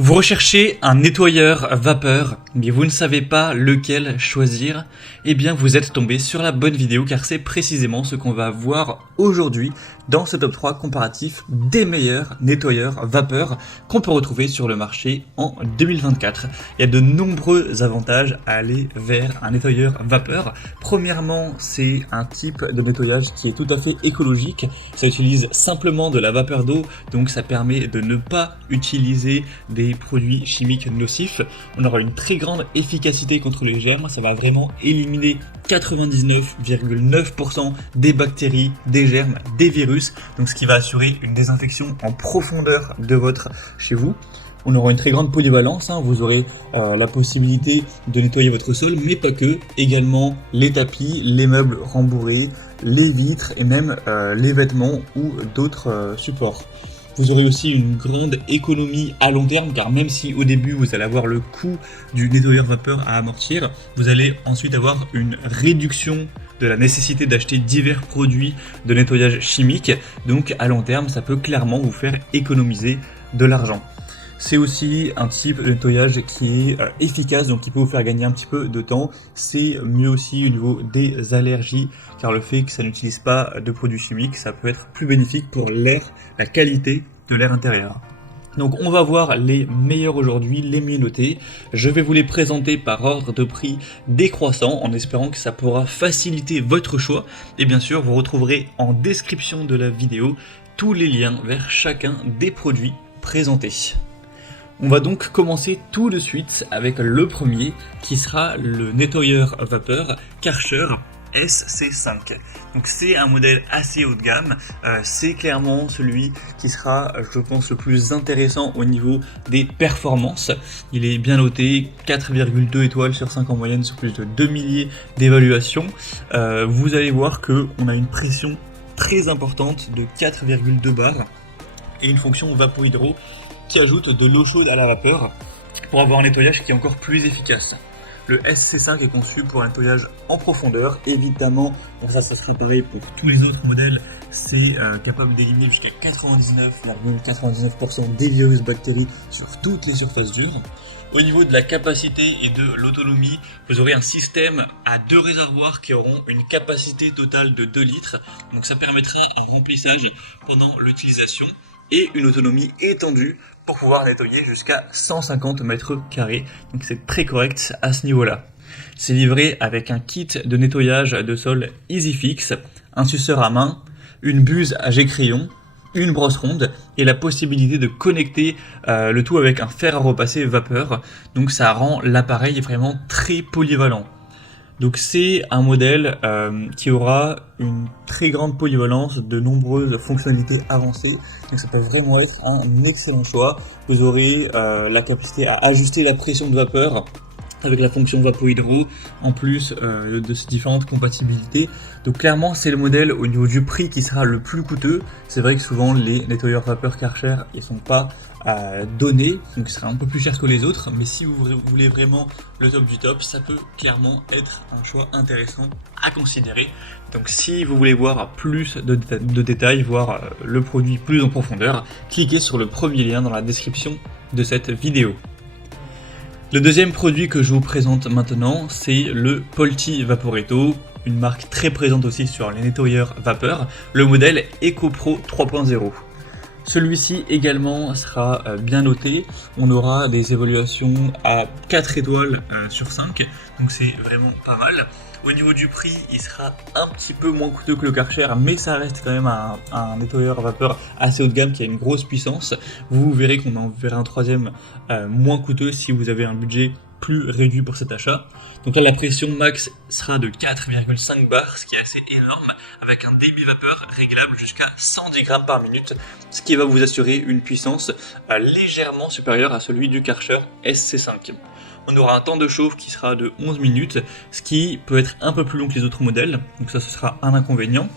Vous recherchez un nettoyeur vapeur, mais vous ne savez pas lequel choisir? Eh bien, vous êtes tombé sur la bonne vidéo car c'est précisément ce qu'on va voir aujourd'hui dans ce top 3 comparatif des meilleurs nettoyeurs vapeur qu'on peut retrouver sur le marché en 2024. Il y a de nombreux avantages à aller vers un nettoyeur vapeur. Premièrement, c'est un type de nettoyage qui est tout à fait écologique. Ça utilise simplement de la vapeur d'eau, donc ça permet de ne pas utiliser des produits chimiques nocifs. On aura une très grande efficacité contre les germes, ça va vraiment éliminer 99,9% des bactéries, des germes, des virus, donc ce qui va assurer une désinfection en profondeur de votre chez vous. On aura une très grande polyvalence, vous aurez la possibilité de nettoyer votre sol, mais pas que, également les tapis, les meubles rembourrés, les vitres et même les vêtements ou d'autres supports. Vous aurez aussi une grande économie à long terme, car même si au début vous allez avoir le coût du nettoyeur vapeur à amortir, vous allez ensuite avoir une réduction de la nécessité d'acheter divers produits de nettoyage chimique. Donc à long terme, ça peut clairement vous faire économiser de l'argent. C'est aussi un type de nettoyage qui est efficace, donc qui peut vous faire gagner un petit peu de temps. C'est mieux aussi au niveau des allergies, car le fait que ça n'utilise pas de produits chimiques, ça peut être plus bénéfique pour l'air, la qualité de l'air intérieur. Donc on va voir les meilleurs aujourd'hui, les mieux notés. Je vais vous les présenter par ordre de prix décroissant en espérant que ça pourra faciliter votre choix. Et bien sûr, vous retrouverez en description de la vidéo tous les liens vers chacun des produits présentés. On va donc commencer tout de suite avec le premier qui sera le nettoyeur vapeur Karcher SC5. Donc c'est un modèle assez haut de gamme, c'est clairement celui qui sera, je pense, le plus intéressant au niveau des performances. Il est bien noté, 4,2 étoiles sur 5 en moyenne sur plus de 2 milliers d'évaluations. Vous allez voir qu'on a une pression très importante de 4,2 bars et une fonction vapo-hydro qui ajoute de l'eau chaude à la vapeur pour avoir un nettoyage qui est encore plus efficace. Le SC5 est conçu pour un nettoyage en profondeur. Évidemment, ça sera pareil pour tous les autres modèles, c'est capable d'éliminer jusqu'à 99,99% des virus bactéries sur toutes les surfaces dures. Au niveau de la capacité et de l'autonomie, vous aurez un système à 2 réservoirs qui auront une capacité totale de 2 litres. Donc ça permettra un remplissage pendant l'utilisation et une autonomie étendue pour pouvoir nettoyer jusqu'à 150 mètres carrés. Donc c'est très correct à ce niveau-là. C'est livré avec un kit de nettoyage de sol EasyFix, un suceur à main, une buse à jet crayon, une brosse ronde et la possibilité de connecter le tout avec un fer à repasser vapeur. Donc ça rend l'appareil vraiment très polyvalent. Donc c'est un modèle qui aura une très grande polyvalence, de nombreuses fonctionnalités avancées. Donc ça peut vraiment être un excellent choix. Vous aurez la capacité à ajuster la pression de vapeur avec la fonction vapo-hydro, en plus de ces différentes compatibilités. Donc clairement c'est le modèle au niveau du prix qui sera le plus coûteux. C'est vrai que souvent les nettoyeurs vapeur Karcher ils sont pas donnés, donc il sera un peu plus cher que les autres, mais si vous voulez vraiment le top du top, ça peut clairement être un choix intéressant à considérer. Donc si vous voulez voir plus de détails, voir le produit plus en profondeur, cliquez sur le premier lien dans la description de cette vidéo. Le deuxième produit que je vous présente maintenant, c'est le Polti Vaporetto, une marque très présente aussi sur les nettoyeurs vapeur, le modèle EcoPro 3.0. Celui-ci également sera bien noté, on aura des évaluations à 4 étoiles sur 5, donc c'est vraiment pas mal. Au niveau du prix, il sera un petit peu moins coûteux que le Karcher, mais ça reste quand même un nettoyeur vapeur assez haut de gamme qui a une grosse puissance. Vous verrez qu'on en verra un troisième moins coûteux si vous avez un budget plus réduit pour cet achat. Donc là, la pression max sera de 4,5 bars, ce qui est assez énorme, avec un débit vapeur réglable jusqu'à 110 grammes par minute, ce qui va vous assurer une puissance légèrement supérieure à celui du Karcher SC5. On aura un temps de chauffe qui sera de 11 minutes, ce qui peut être un peu plus long que les autres modèles, donc ça ce sera un inconvénient.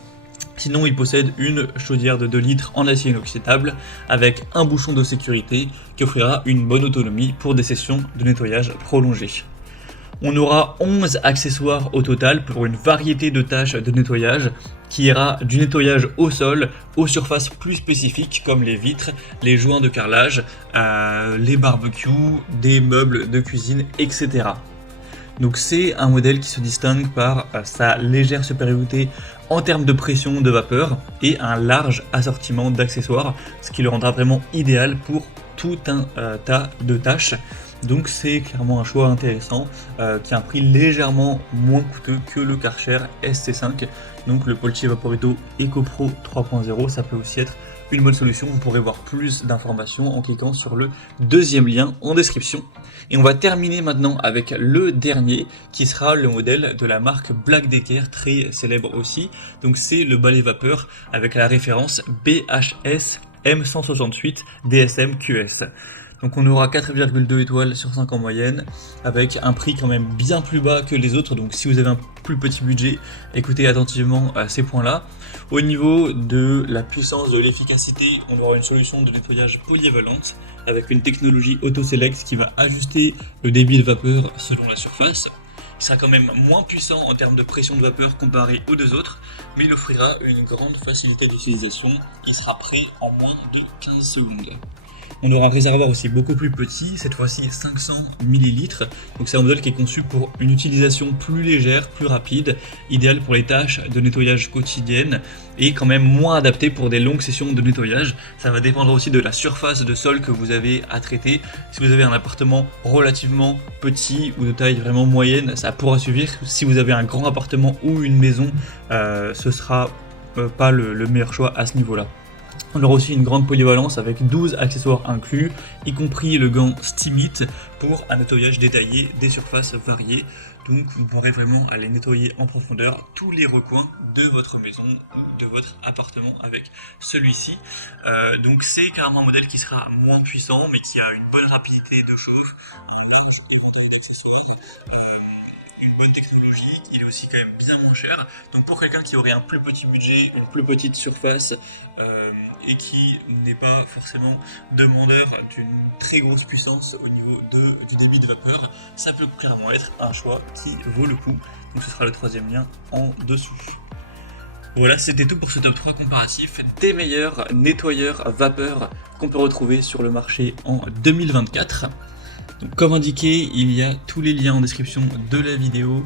Sinon, il possède une chaudière de 2 litres en acier inoxydable avec un bouchon de sécurité qui offrira une bonne autonomie pour des sessions de nettoyage prolongées. On aura 11 accessoires au total pour une variété de tâches de nettoyage qui ira du nettoyage au sol aux surfaces plus spécifiques comme les vitres, les joints de carrelage, les barbecues, des meubles de cuisine, etc. Donc c'est un modèle qui se distingue par sa légère supériorité en termes de pression de vapeur et un large assortiment d'accessoires, ce qui le rendra vraiment idéal pour tout un tas de tâches. Donc c'est clairement un choix intéressant qui a un prix légèrement moins coûteux que le Karcher SC5. Donc le Polchi Vaporetto EcoPro 3.0, ça peut aussi être une bonne solution. Vous pourrez voir plus d'informations en cliquant sur le deuxième lien en description. Et on va terminer maintenant avec le dernier qui sera le modèle de la marque Black Decker, très célèbre aussi. Donc c'est le balai vapeur avec la référence BHS M168 DSM QS. Donc on aura 4,2 étoiles sur 5 en moyenne, avec un prix quand même bien plus bas que les autres, donc si vous avez un plus petit budget, écoutez attentivement ces points-là. Au niveau de la puissance, de l'efficacité, on aura une solution de nettoyage polyvalente, avec une technologie auto-select qui va ajuster le débit de vapeur selon la surface. Il sera quand même moins puissant en termes de pression de vapeur comparé aux deux autres, mais il offrira une grande facilité d'utilisation, il sera prêt en moins de 15 secondes. On aura un réservoir aussi beaucoup plus petit, cette fois-ci 500 ml. Donc c'est un modèle qui est conçu pour une utilisation plus légère, plus rapide, idéal pour les tâches de nettoyage quotidiennes et quand même moins adapté pour des longues sessions de nettoyage. Ça va dépendre aussi de la surface de sol que vous avez à traiter. Si vous avez un appartement relativement petit ou de taille vraiment moyenne, ça pourra suffire. Si vous avez un grand appartement ou une maison, ce sera pas le meilleur choix à ce niveau-là. On aura aussi une grande polyvalence avec 12 accessoires inclus, y compris le gant Steamit pour un nettoyage détaillé des surfaces variées. Donc vous pourrez vraiment aller nettoyer en profondeur tous les recoins de votre maison ou de votre appartement avec celui-ci. Donc c'est carrément un modèle qui sera moins puissant mais qui a une bonne rapidité de chauffe, un large éventail d'accessoires. Une bonne technologie, il est aussi quand même bien moins cher. Donc pour quelqu'un qui aurait un plus petit budget, une plus petite surface et qui n'est pas forcément demandeur d'une très grosse puissance au niveau du débit de vapeur, ça peut clairement être un choix qui vaut le coup. Donc ce sera le troisième lien en dessous. Voilà, c'était tout pour ce top 3 comparatif des meilleurs nettoyeurs vapeur qu'on peut retrouver sur le marché en 2024. Donc, comme indiqué, il y a tous les liens en description de la vidéo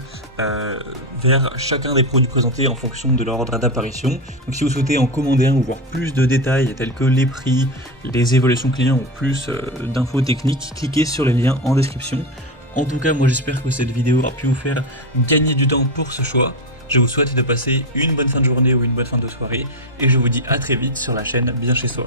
vers chacun des produits présentés en fonction de leur ordre d'apparition. Donc si vous souhaitez en commander un ou voir plus de détails tels que les prix, les évaluations clients ou plus d'infos techniques, cliquez sur les liens en description. En tout cas, moi j'espère que cette vidéo aura pu vous faire gagner du temps pour ce choix. Je vous souhaite de passer une bonne fin de journée ou une bonne fin de soirée et je vous dis à très vite sur la chaîne Bien Chez Soi.